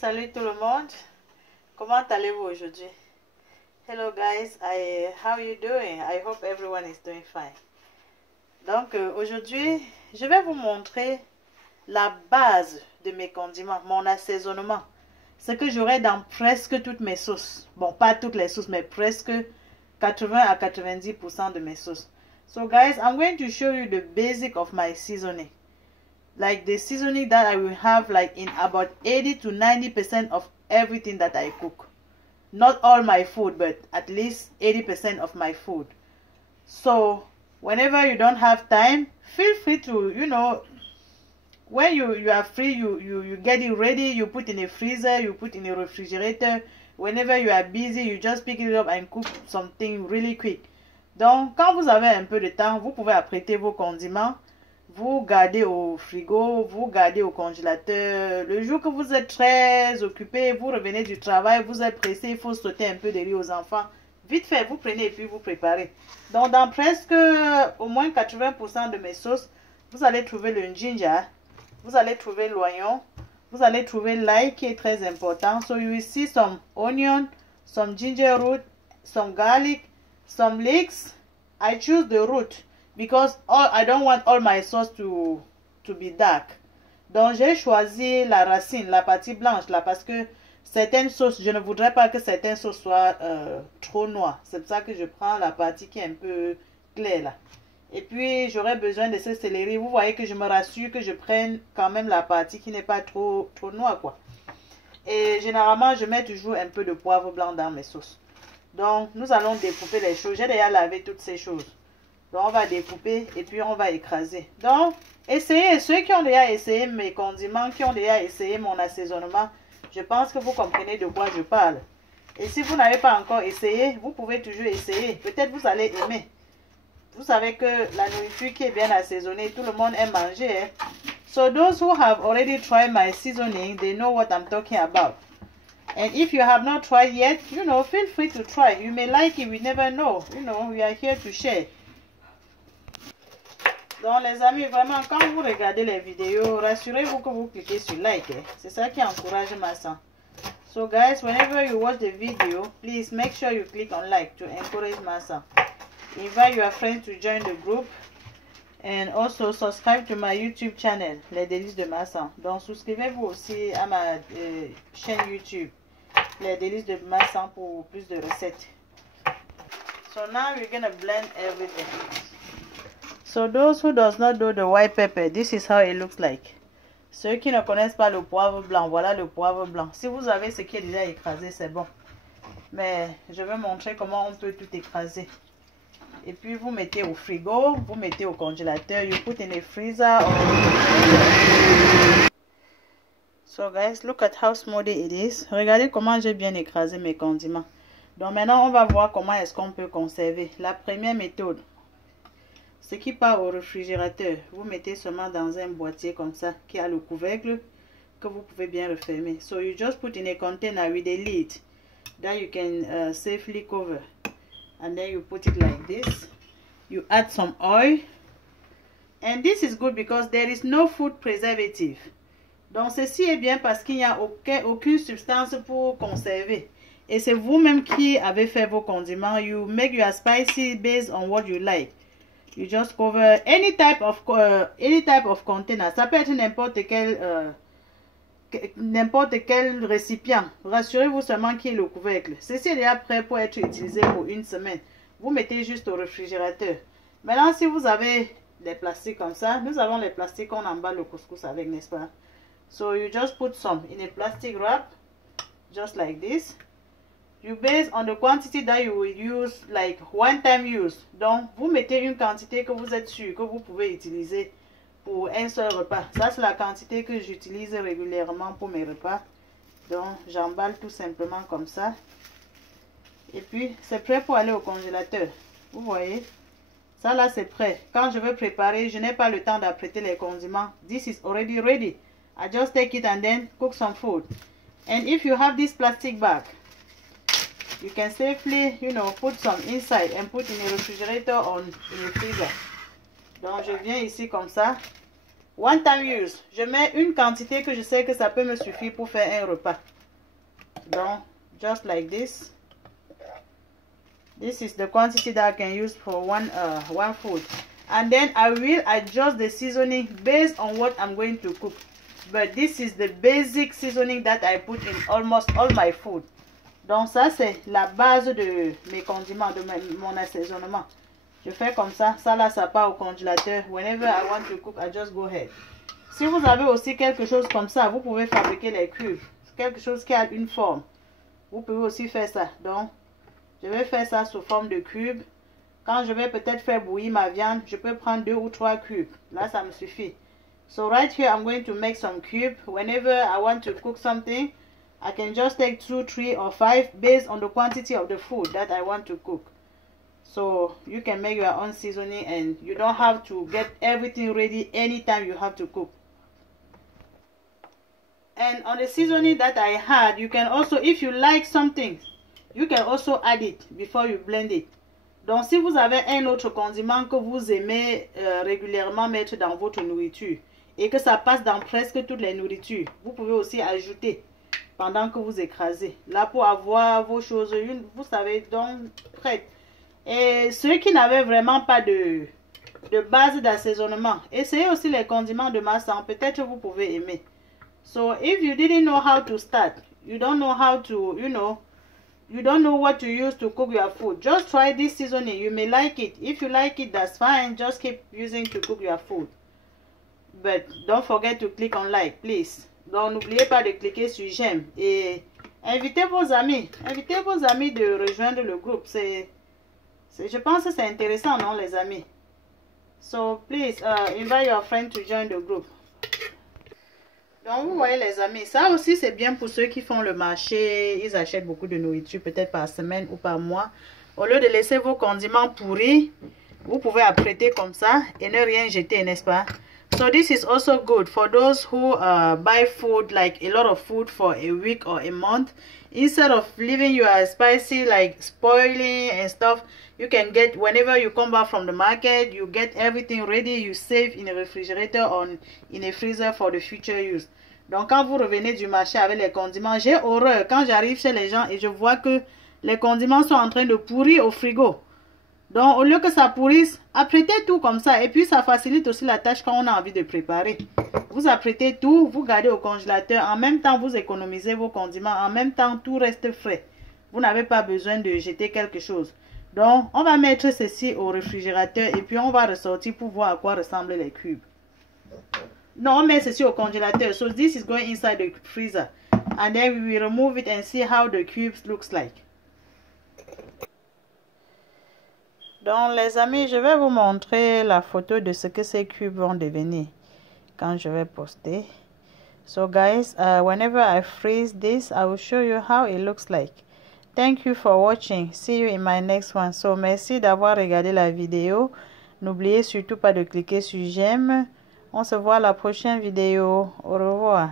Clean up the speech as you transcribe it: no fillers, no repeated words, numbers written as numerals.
Salut tout le monde. Comment allez-vous aujourd'hui? Hello guys, how you doing? I hope everyone is doing fine. Donc aujourd'hui, je vais vous montrer la base de mes condiments, mon assaisonnement. Ce que j'aurai dans presque toutes mes sauces. Bon, pas toutes les sauces, mais presque 80 à 90% de mes sauces. So guys, I'm going to show you the basic of my seasoning. Like the seasoning that I will have like in about 80 to 90% of everything that I cook. Not all my food, but at least 80% of my food. So whenever you don't have time, feel free to, when you are free, you get it ready, you put in a freezer, you put in a refrigerator. Whenever you are busy, you just pick it up and cook something really quick. Donc, quand vous avez un peu de temps, vous pouvez apprêter vos condiments. Vous gardez au frigo, vous gardez au congélateur. Le jour que vous êtes très occupé, vous revenez du travail, vous êtes pressé, il faut sauter un peu de riz aux enfants. Vite fait, vous prenez et puis vous préparez. Donc, dans presque au moins 80% de mes sauces, vous allez trouver le ginger, vous allez trouver l'oignon, vous allez trouver l'ail qui est très important. So, you will see some onion, some ginger root, some garlic, some leeks. I choose the root. Because I don't want all my sauce to be dark. Donc j'ai choisi la racine, la partie blanche là, parce que certaines sauces, je ne voudrais pas que certaines sauces soient trop noires. C'est pour ça que je prends la partie qui est un peu claire là. Et puis j'aurais besoin de ce céleri. Vous voyez que je me rassure que je prenne quand même la partie qui n'est pas trop noire quoi. Et généralement je mets toujours un peu de poivre blanc dans mes sauces. Donc nous allons découper les choses. J'ai déjà lavé toutes ces choses. Donc, on va découper et puis on va écraser. Donc, essayez. Ceux qui ont déjà essayé mes condiments, qui ont déjà essayé mon assaisonnement, je pense que vous comprenez de quoi je parle. Et si vous n'avez pas encore essayé, vous pouvez toujours essayer. Peut-être vous allez aimer. Vous savez que la nourriture qui est bien assaisonnée, tout le monde aime manger. Hein? So, those who have already tried my seasoning, they know what I'm talking about. And if you have not tried yet, feel free to try. You may like it, we never know. We are here to share. Donc les amis, vraiment, quand vous regardez les vidéos, rassurez-vous que vous cliquez sur like. C'est ça qui encourage Massa. So guys, whenever you watch the video, please make sure you click on like to encourage Massa. Invite your friends to join the group. And also subscribe to my YouTube channel, Les Délices de Massa. Donc souscrivez-vous aussi à ma chaîne YouTube, Les Délices de Massa, pour plus de recettes. So now we're gonna blend everything. So those who does not know the white pepper, this is how it looks like. Ceux qui ne connaissent pas le poivre blanc, voilà le poivre blanc. Si vous avez ce qui est déjà écrasé, c'est bon. Mais je vais montrer comment on peut tout écraser. Et puis vous mettez au frigo, vous mettez au congélateur. You put in a freezer. So guys, look at how smoothie it is. Regardez comment j'ai bien écrasé mes condiments. Donc maintenant, on va voir comment est-ce qu'on peut conserver. La première méthode. Ce qui part au réfrigérateur, vous mettez seulement dans un boîtier comme ça, qui a le couvercle, que vous pouvez bien refermer. So you just put in a container with a lid that you can safely cover. And then you put it like this. You add some oil. And this is good because there is no food preservative. Donc ceci est bien parce qu'il n'y a aucune substance pour conserver. Et c'est vous-même qui avez fait vos condiments. You make your spicy based on what you like. You just cover any type of container. Ça peut être n'importe quel récipient. Rassurez-vous seulement qu'il y ait le couvercle. Ceci est déjà prêt pour être utilisé pour une semaine. Vous mettez juste au réfrigérateur. Maintenant, si vous avez des plastiques comme ça, nous avons les plastiques qu'on emballe le couscous avec, n'est-ce pas? So you just put some in a plastic wrap, just like this. You base on the quantity that you will use, like one time use. Donc, vous mettez une quantité que vous êtes sûr que vous pouvez utiliser pour un seul repas. Ça, c'est la quantité que j'utilise régulièrement pour mes repas. Donc, j'emballe tout simplement comme ça. Et puis, c'est prêt pour aller au congélateur. Vous voyez? Ça, là, c'est prêt. Quand je veux préparer, je n'ai pas le temps d'apprêter les condiments. This is already ready. I just take it and then cook some food. And if you have this plastic bag, you can safely, put some inside and put in a refrigerator or in a freezer. Donc, je viens ici comme ça. One time use. Je mets une quantité que je sais que ça peut me suffire pour faire un repas. Donc, just like this. This is the quantity that I can use for one food. And then I will adjust the seasoning based on what I'm going to cook. But this is the basic seasoning that I put in almost all my food. Donc ça c'est la base de mes condiments, de mon assaisonnement. Je fais comme ça. Ça là, ça part au congélateur. Whenever I want to cook, I just go ahead. Si vous avez aussi quelque chose comme ça, vous pouvez fabriquer les cubes. Quelque chose qui a une forme. Vous pouvez aussi faire ça. Donc, je vais faire ça sous forme de cubes. Quand je vais peut-être faire bouillir ma viande, je peux prendre 2 ou 3 cubes. Là, ça me suffit. So right here, I'm going to make some cubes. Whenever I want to cook something, I can just take 2, 3, or 5 based on the quantity of the food that I want to cook. So you can make your own seasoning and you don't have to get everything ready anytime you have to cook. And on the seasoning that I had, you can also, if you like something, you can also add it before you blend it. Donc si vous avez un autre condiment que vous aimez régulièrement mettre dans votre nourriture et que ça passe dans presque toutes les nourritures, vous pouvez aussi ajouter pendant que vous écrasez. Là pour avoir vos choses, vous savez, donc prêtes. Et ceux qui n'avaient vraiment pas de base d'assaisonnement, essayez aussi les condiments de Massan. Peut-être vous pouvez aimer. So if you didn't know how to start, you don't know how to, you don't know what to use to cook your food, just try this seasoning. You may like it. If you like it, that's fine. Just keep using to cook your food. But don't forget to click on like, please. Donc n'oubliez pas de cliquer sur j'aime et invitez vos amis. Invitez vos amis de rejoindre le groupe. Je pense que c'est intéressant, non, les amis? So please invite your friend to join the group. Donc vous voyez les amis, ça aussi c'est bien pour ceux qui font le marché. Ils achètent beaucoup de nourriture, peut-être par semaine ou par mois. Au lieu de laisser vos condiments pourris, vous pouvez apprêter comme ça et ne rien jeter, n'est-ce pas? So this is also good for those who buy food, like a lot of food for a week or a month. Instead of leaving your spicy, like spoiling and stuff, you can get, whenever you come back from the market, you get everything ready, you save in a refrigerator or in a freezer for the future use. Donc quand vous revenez du marché avec les condiments, j'ai horreur quand j'arrive chez les gens et je vois que les condiments sont en train de pourrir au frigo. Donc au lieu que ça pourrisse, apprêtez tout comme ça et puis ça facilite aussi la tâche quand on a envie de préparer. Vous apprêtez tout, vous gardez au congélateur, en même temps vous économisez vos condiments, en même temps tout reste frais. Vous n'avez pas besoin de jeter quelque chose. Donc on va mettre ceci au réfrigérateur et puis on va ressortir pour voir à quoi ressemblent les cubes. Non, on met ceci au congélateur. So this is going inside the freezer. And then we will remove it and see how the cubes looks like. Donc les amis, je vais vous montrer la photo de ce que ces cubes vont devenir quand je vais poster. So guys, whenever I freeze this, I will show you how it looks like. Thank you for watching. See you in my next one. So merci d'avoir regardé la vidéo. N'oubliez surtout pas de cliquer sur j'aime. On se voit à la prochaine vidéo. Au revoir.